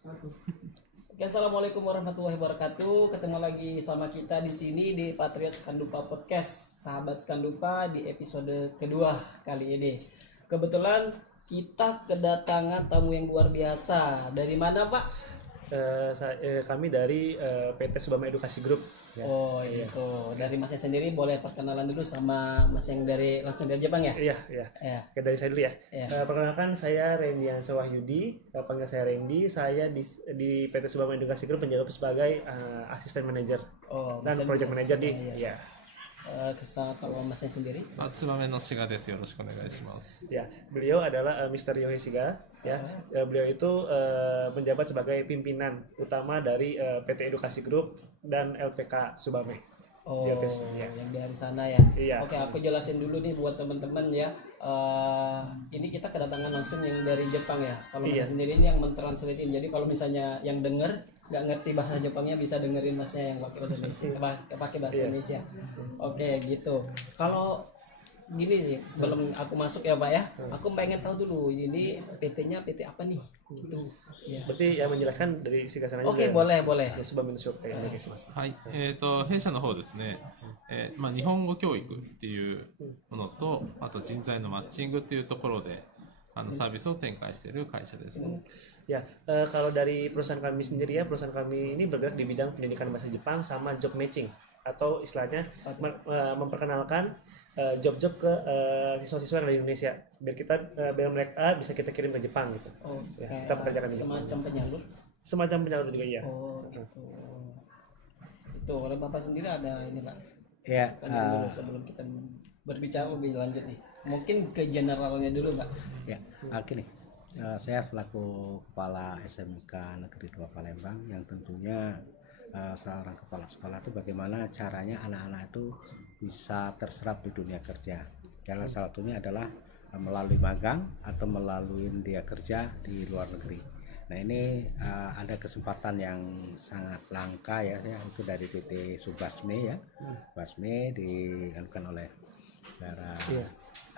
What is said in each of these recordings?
Oke, assalamualaikum warahmatullahi wabarakatuh. Ketemu lagi sama kita di sini di Patriot Skandupa Podcast, sahabat Skandupa di episode kedua kali ini. Kebetulan kita kedatangan tamu yang luar biasa. Dari mana, Pak? Kami dari PT Subama Edukasi Group. Ya. Oh itu. Dari Masnya sendiri boleh perkenalan dulu sama Mas yang langsung dari Jepang ya? Iya. Oke, dari saya dulu ya. Perkenalkan, saya Rendiansa Wahyudi, panggil saya Rendi. Saya di PT Subama Edukasi Group menjabat sebagai asisten manajer dan project manager di. Ya. Kalau Masnya sendiri? Tsubame no Shiga desu. Yoroshiku onegaishimasu. Ya, beliau adalah Mr. Yohei Shiga. Ya, beliau itu menjabat sebagai pimpinan utama dari PT Edukasi Group dan LPK Subame. Oh, ya. Yang dari sana ya. Iya. Oke, aku jelasin dulu nih buat teman-teman ya. Ini kita kedatangan langsung yang dari Jepang ya. Kalau Mas sendiri ini yang mentranslatein. Jadi kalau misalnya yang denger nggak ngerti bahasa Jepangnya bisa dengerin Masnya yang pakai bahasa Indonesia. Pakai bahasa Indonesia. Oke, gitu. Kalau gini sih, sebelum aku masuk ya Pak ya, aku pengen tahu dulu ini PT-nya PT apa nih? Gitu. Ya. Berarti yang menjelaskan dari Shiga sana. Oke, boleh. Subame no Shiga onegaishimasu. はい、弊社の方ですね、日本語教育っていうものと、あと人材のマッチングっていうところでサービスを展開している会社ですと。Ya, kalau dari perusahaan kami sendiri ya, perusahaan kami ini bergerak di bidang pendidikan bahasa Jepang sama job matching, atau istilahnya memperkenalkan job-job ke siswa-siswa yang ada di Indonesia, biar mereka bisa kita kirim ke Jepang gitu. Kita pekerjakan di Jepang. Semacam penyalur juga ya. Oh gitu. Itu oleh Bapak sendiri ada ini Pak. Ya. Sebelum kita berbicara lebih lanjut nih, mungkin ke generalnya dulu Pak. Ya, gini. Saya selaku Kepala SMK Negeri 2 Palembang yang tentunya seorang kepala sekolah itu bagaimana caranya anak-anak itu bisa terserap di dunia kerja. Salah satunya adalah melalui magang atau melalui dia kerja di luar negeri. Nah ini ada kesempatan yang sangat langka ya, itu dari PT Subasme ya. Subasme dilakukan oleh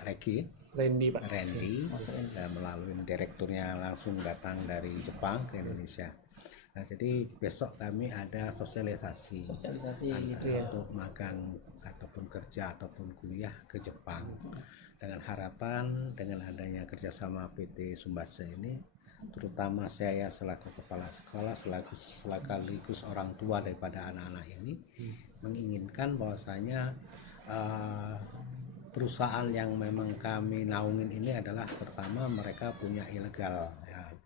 Randy melalui direkturnya langsung datang dari Jepang ke Indonesia. Nah jadi besok kami ada sosialisasi gitu ya, untuk magang ataupun kerja ataupun kuliah ke Jepang, dengan harapan dengan adanya kerjasama PT Subasme ini, terutama saya selaku kepala sekolah sekaligus orang tua daripada anak-anak ini menginginkan bahwasanya perusahaan yang memang kami naungin ini adalah pertama mereka punya ilegal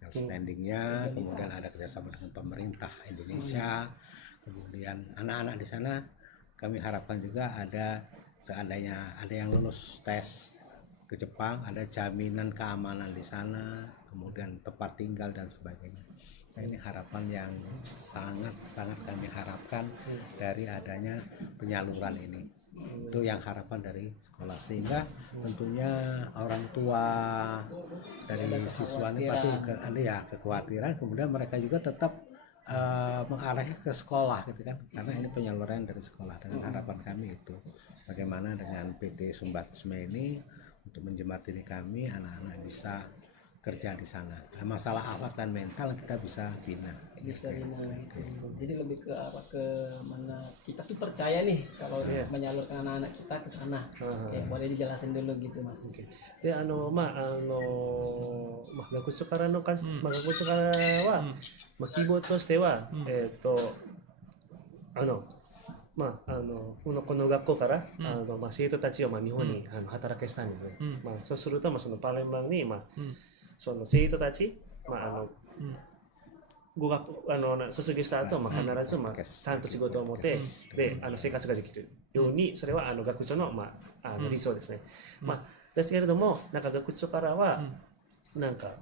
standingnya, kemudian ada kerjasama dengan pemerintah Indonesia, kemudian anak-anak di sana kami harapkan juga seandainya ada yang lulus tes ke Jepang, ada jaminan keamanan di sana, kemudian tempat tinggal dan sebagainya. Nah, ini harapan yang sangat kami harapkan dari adanya penyaluran ini. Itu yang harapan dari sekolah, sehingga tentunya orang tua dari siswa ini pasti kekhawatiran, kemudian mereka juga tetap mengarahnya ke sekolah gitu kan, karena ini penyaluran dari sekolah. Dengan harapan kami itu bagaimana dengan PT Subasme ini untuk menjembatani kami anak-anak bisa kerja di sana. Nah, masalah akhlak dan mental kita bisa bina. Jadi lebih ke mana kita tuh percaya nih kalau menyalurkan anak-anak kita ke sana. Boleh dijelasin dulu gitu Mas. De, 学長からの学長からは、希望としては、この学校から、生徒たちを、日本に、働かせたいんですね。そうすると、そのパレンバンに、その生徒たち、語学卒業した後、必ず、ちゃんと仕事を持ってで生活ができるように、それは学長の、理想ですね。ですけれども、なんか学長からは、なんか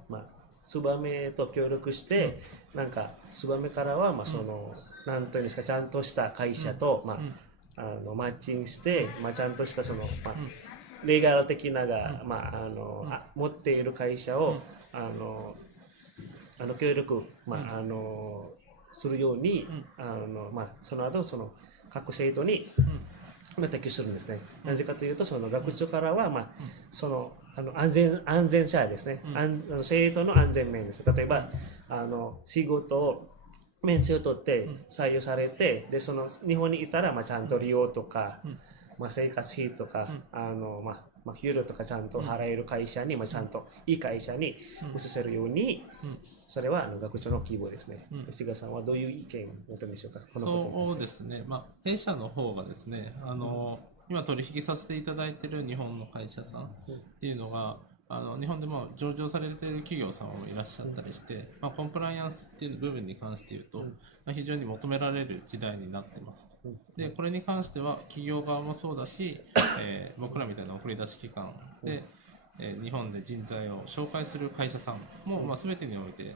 ツバメと協力して、なんかツバメからは、なんというんですか、ちゃんとした会社と、マッチングして、ちゃんとしたその、レガル的な持っている会社を、協力、するように、その後その各生徒に、適用するんですね。なぜかというと、その学長からは、その安全者ですね、生徒の安全面です。例えば、仕事を免許を取って採用されて、でその日本にいたら、ちゃんと利用とか、生活費とか、給料とかちゃんと払える会社に、ちゃんといい会社に移せるように、それは学長の希望ですね。吉川さんはどういう意見を持ってるんでしょうか。そうですね、弊社の方がですね、今取引させていただいている日本の会社さんっていうのが、日本でも上場されている企業さんもいらっしゃったりして、コンプライアンスっていう部分に関して言うと、非常に求められる時代になってますと。で、これに関しては企業側もそうだし、僕らみたいな送り出し機関で、日本で人材を紹介する会社さんも、全てにおいて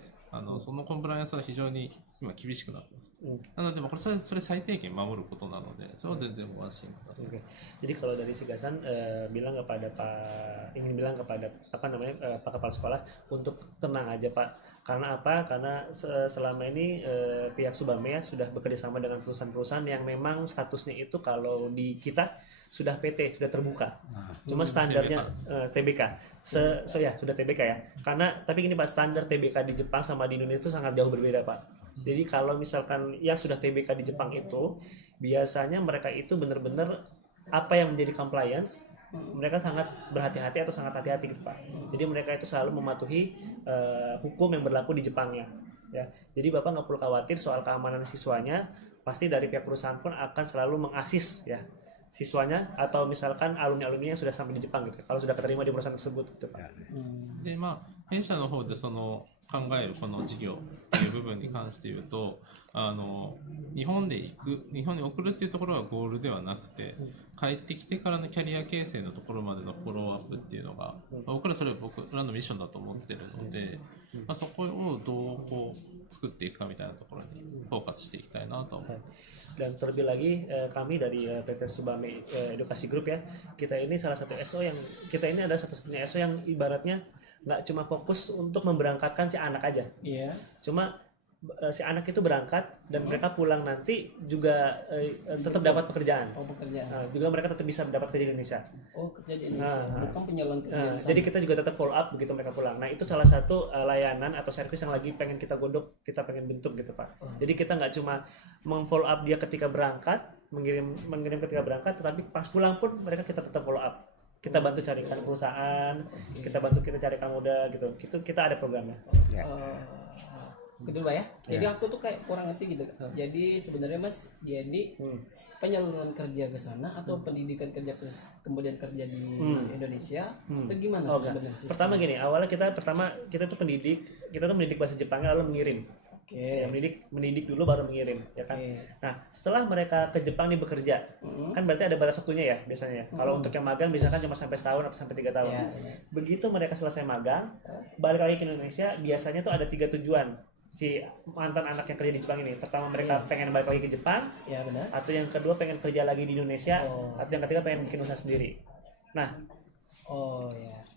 そのコンプライアンスは非常に今厳しくなってます。なのでそれ最低限守ることなので、それは全然ご安心ください。Jadi kalau dari Sigasan ingin bilang kepada Pak Kepala Sekolah untuk tenang aja Pak. Karena apa? Karena selama ini pihak Subame sudah bekerja sama dengan perusahaan-perusahaan yang memang statusnya itu kalau di kita sudah PT, sudah terbuka. Cuma standarnya TBK. Ya, sudah TBK ya. Karena tapi gini Pak, standar TBK di Jepang sama di Indonesia itu sangat jauh berbeda Pak. Jadi kalau misalkan yang sudah TBK di Jepang itu biasanya mereka itu benar-benar apa yang menjadi compliance mereka sangat berhati-hati atau sangat hati-hati gitu Pak. Jadi mereka itu selalu mematuhi hukum yang berlaku di Jepangnya. Ya, jadi Bapak nggak perlu khawatir soal keamanan siswanya. Pasti dari pihak perusahaan pun akan selalu mengasis ya siswanya atau misalkan alumni-alumni yang sudah sampai di Jepang gitu. Kalau sudah keterima di perusahaan tersebut gitu Pak. で弊社の方でその考えるこの事業っていう部分に関して言うと、日本に送るっていうところがゴールではなくて、帰ってきてからのキャリア形成のところまでのフォローアップっていうのが、僕らそれは僕らのミッションだと思ってるので、そこをどうこう作っていくかみたいなところにフォーカスしていきたいなと思います。Dan terlebih lagi kami dari PT Subame Edukasi Group ya, kita ini salah satu SO yang kita ini ada satu-satunya SO yang ibaratnya nggak cuma fokus untuk memberangkatkan si anak aja. Iya. Cuma si anak itu berangkat dan mereka pulang nanti juga tetap dapat pekerjaan. Oh, pekerjaan. Juga mereka tetap bisa mendapat kerja di Indonesia. Oh, kerja di Indonesia. Bukan penyaluran kerja. Jadi kita juga tetap follow up begitu mereka pulang. Nah, itu salah satu layanan atau servis yang lagi pengen kita godok, kita pengen bentuk gitu, Pak. Jadi kita nggak cuma meng-follow up dia ketika berangkat, mengirim ketika berangkat, tetapi pas pulang pun mereka kita tetap follow up. Kita bantu carikan perusahaan, kita bantu kita carikan modal gitu. Kita ada programnya. Gitu Pak ya. Jadi aku tuh kayak kurang ngerti gitu. Jadi sebenarnya Mas jadi penyaluran kerja ke sana atau pendidikan kerja kemudian kerja di Indonesia atau gimana sebenarnya? Pertama gini, awalnya kita tuh mendidik bahasa Jepang lalu mengirim. Ya, mendidik dulu baru mengirim ya kan. Nah setelah mereka ke Jepang nih bekerja kan berarti ada batas waktunya ya biasanya. Kalau untuk yang magang misalkan cuma sampai setahun atau sampai 3 tahun. Begitu mereka selesai magang balik lagi ke Indonesia, biasanya tuh ada 3 tujuan si mantan anak yang kerja di Jepang ini. Pertama mereka pengen balik lagi ke Jepang, benar. Atau yang kedua pengen kerja lagi di Indonesia, atau yang ketiga pengen bikin usaha sendiri.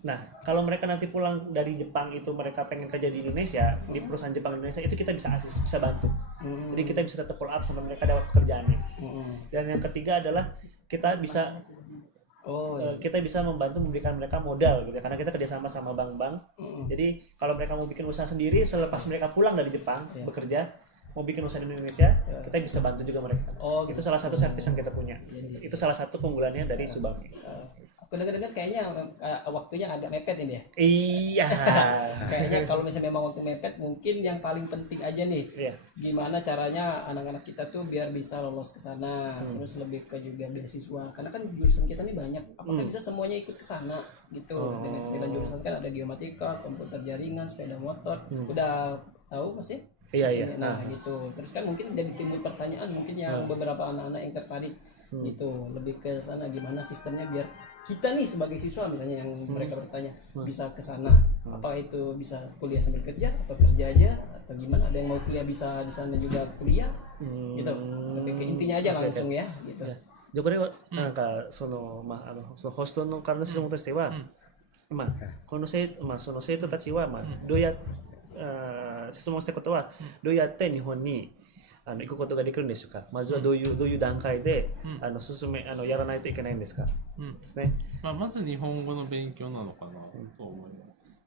Nah, kalau mereka nanti pulang dari Jepang itu mereka pengen kerja di Indonesia, di perusahaan Jepang Indonesia itu kita bisa bisa bantu. Jadi kita bisa tetap follow up sampai mereka dapat pekerjaannya. Dan yang ketiga adalah kita bisa membantu memberikan mereka modal gitu karena kita kerjasama sama bank-bank. Jadi kalau mereka mau bikin usaha sendiri selepas mereka pulang dari Jepang bekerja mau bikin usaha di Indonesia, kita bisa bantu juga mereka. Itu salah satu servis yang kita punya. Itu salah satu keunggulannya dari Subame. Aku dengar kayaknya waktunya agak mepet ini ya. Iya. Kayaknya kalau misalnya memang waktu mepet, mungkin yang paling penting aja nih, gimana caranya anak-anak kita tuh biar bisa lolos ke sana, terus lebih ke juga beasiswa. Karena kan jurusan kita nih banyak. Apakah bisa semuanya ikut ke sana gitu? Dengan 9 jurusan kan ada geomatika, komputer jaringan, sepeda motor. Udah tahu Mas ya? Iya. Nah, gitu. Terus kan mungkin jadi timbul pertanyaan mungkin yang beberapa anak-anak yang tertarik gitu, lebih ke sana gimana sistemnya biar kita nih sebagai siswa misalnya yang mereka bertanya bisa ke sana, apa itu bisa kuliah sambil kerja atau kerja aja atau gimana? Ada yang mau kuliah bisa di sana juga kuliah, gitu. Lebih ke intinya aja langsung ya, gitu. じゃあこれはなんかそのそのホストのからの質問としては、このその生徒たちはどうや質問したことはどうやって日本に行くことができるんでしょうか。まずはどういう段階でやらないといけないんですか。ですね。まず日本語の勉強なのかなと思います。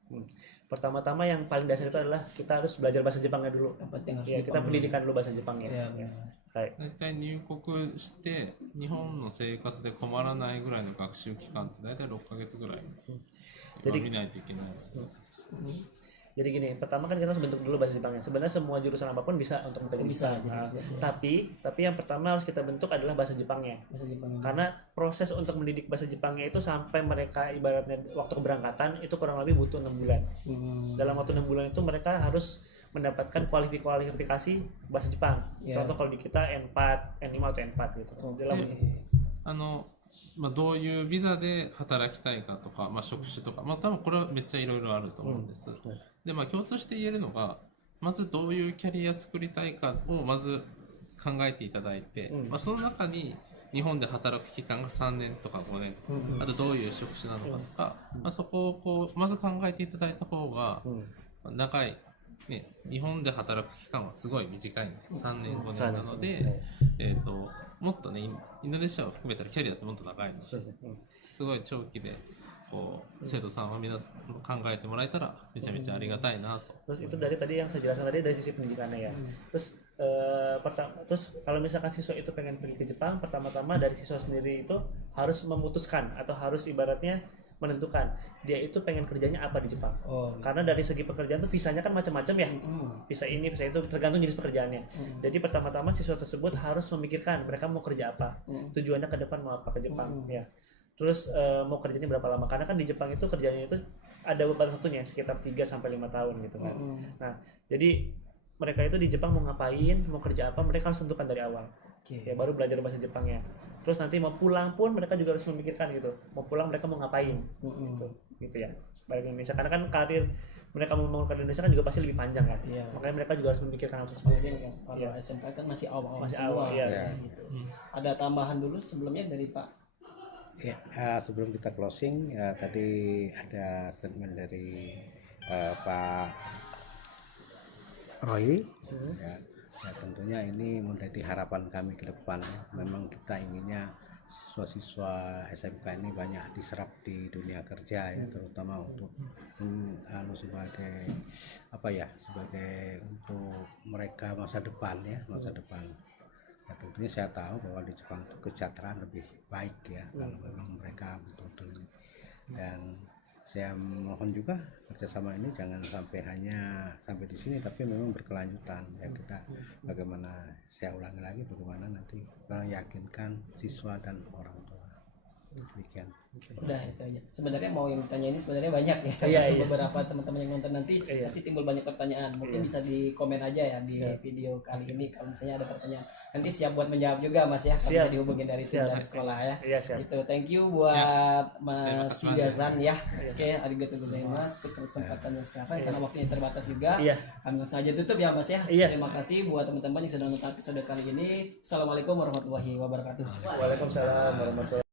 Pertama-tama yang paling dasar itu adalah kita harus belajar bahasa Jepangnya dulu. Yang penting harus Ya, kita Jepang pendidikan dulu bahasa Jepangnya. Iya, Ya. benar. はい。大体入国して日本の生活で困らないぐらいの学習期間って大体6ヶ月ぐらい見ないといけない。 Jadi gini, pertama kan kita harus bentuk dulu bahasa Jepangnya. Sebenarnya semua jurusan apapun bisa untuk mempelajari Bisa, Jepang. jadi bisa. Tapi yang pertama harus kita bentuk adalah bahasa Jepangnya. Bahasa Jepang. Karena proses untuk mendidik bahasa Jepangnya itu sampai mereka ibaratnya waktu keberangkatan itu kurang lebih butuh 6 bulan. Dalam waktu 6 bulan itu mereka harus mendapatkan kualifikasi bahasa Jepang. Yeah. Contoh kalau di kita N4, N5 atau N4 gitu. Dalam どういうビザで働きたいかとか、職種とか、多分これはめっちゃいろいろあると思うんです。で、共通して言えるのが、まずどういうキャリア作りたいかをまず考えていただいて、その中に日本で働く期間が3年とか5年とか、あとどういう職種なのかとか、そこをこうまず考えていただいた方が長い、ね、日本で働く期間はすごい短いんで、3年5年なので、もっとね、インドネシアを含めたらキャリアってもっと長いので、すごい長期でこう生徒さんはみんな考えてもらえたらめちゃめちゃありがたいなと。 Terus itu dari tadi yang saya jelaskan tadi dari sisi pendidikannya ya. Terus kalau misalkan siswa itu pengen pergi ke Jepang, pertama-tama dari siswa sendiri itu harus memutuskan atau harus ibaratnya menentukan dia itu pengen kerjanya apa di Jepang. Karena dari segi pekerjaan tuh visanya kan macam-macam ya. Visa ini, visa itu tergantung jenis pekerjaannya. Jadi pertama-tama siswa tersebut harus memikirkan mereka mau kerja apa, tujuannya ke depan mau apa ke Jepang ya. Terus mau kerjanya berapa lama? Karena kan di Jepang itu kerjanya itu ada batas waktunya sekitar 3 sampai 5 tahun gitu kan. Nah, jadi mereka itu di Jepang mau ngapain, mau kerja apa, mereka harus tentukan dari awal. Ya baru belajar bahasa Jepangnya. Terus nanti mau pulang pun mereka juga harus memikirkan gitu. Mau pulang mereka mau ngapain gitu ya. Balik ke Indonesia karena kan karir mereka mau ke Indonesia kan juga pasti lebih panjang kan. Makanya mereka juga harus memikirkan hal seperti ini. Kalau SMK kan masih awal-awal Masih semua. awal, ya. Gitu. Ada tambahan dulu sebelumnya dari Pak? Ya, sebelum kita closing, tadi ada statement dari Pak Roy. Ya, tentunya ini menjadi harapan kami ke depan. Memang kita inginnya siswa-siswa SMK ini banyak diserap di dunia kerja ya, terutama untuk sebagai sebagai untuk mereka masa depan ya, masa depan. Ya, tentunya saya tahu bahwa di Jepang itu kesejahteraan lebih baik ya kalau memang mereka betul-betul ini. Dan saya mohon juga kerjasama ini jangan sampai hanya sampai di sini, tapi memang berkelanjutan ya. Kita bagaimana, saya ulangi lagi, bagaimana nanti meyakinkan siswa dan orang tua. Demikian. Udah itu aja. Sebenarnya mau yang ditanya ini sebenarnya banyak ya. Iya. Beberapa teman-teman yang nonton nanti pasti timbul banyak pertanyaan. Mungkin bisa di komen aja ya di video kali ini kalau misalnya ada pertanyaan. Nanti siap buat menjawab juga Mas ya. Kalau bisa dihubungin dari tim dari sekolah ya. Iya, siap. Gitu. Thank you buat Mas Yugazan ya. Oke, arigatou gozaimasu untuk kesempatannya sekarang karena waktunya terbatas juga. Kami langsung aja tutup ya Mas ya. Terima kasih buat teman-teman yang sudah nonton episode kali ini. Assalamualaikum warahmatullahi wabarakatuh. Waalaikumsalam warahmatullahi wabarakatuh.